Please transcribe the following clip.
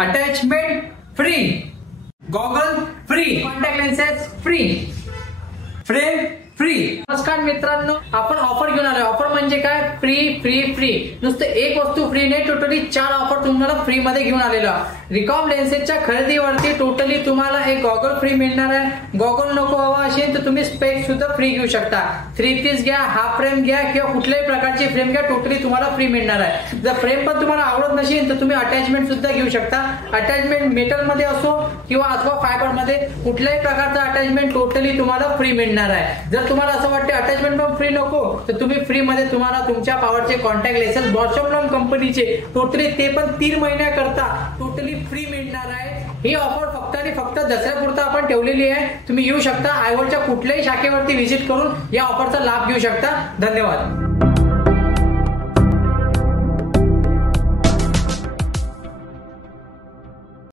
Attachment free, goggle free, contact lenses free, frame free. नमस्कार मित्रांनो, आपण ऑफर घेऊन आलोय। ऑफर म्हणजे काय? Free free free. नुसतं एक वस्तू फ्री नाही, टोटली 4 ऑफर तुम्हाला फ्री मध्ये घेऊन आलेला। रिकॉम लेन्सेसच्या खरेदीवरती टोटली तुम्हाला एक गॉगल फ्री मिळणार आहे। गॉगल नको हवा असेल तर तुम्ही स्पेक्स सुद्धा फ्री घेऊ शकता। 3 पीस घ्या, हाफ फ्रेम घ्या किंवा कुठल्याही प्रकारची फ्रेम घ्या, टोटली तुम्हाला फ्री मिळणार आहे। जर फ्रेम पण तुम्हाला आवडत नसेल तर तुम्ही अटॅचमेंट सुद्धा घेऊ शकता। अटॅचमेंट मेटल मध्ये असो किंवा अथवा फायबर मध्ये, कुठल्याही प्रकारचा अटॅचमेंट टोटली तुम्हाला फ्री मिळणार आहे। जर तुम्हाला असं वाटतं अटॅचमेंट पण फ्री नको तर तुम्ही फ्री मध्ये तुम्हाला तुमच्या पावरचे कॉन्टॅक्ट लेन्सेस बॉशमलॉन कंपनीचे टोटली ते पण 3 महिन्याकरता टोटली फ्री मिळणार आहे। ही ऑफर फक्त आणि फक्त दसऱ्यापुरता आपण ठेवलेली आहे। तुम्ही येऊ शकता, आयवॉलच्या कुठल्याही शाखेवरती व्हिजिट करून या ऑफरचा लाभ घेऊ शकता। धन्यवाद।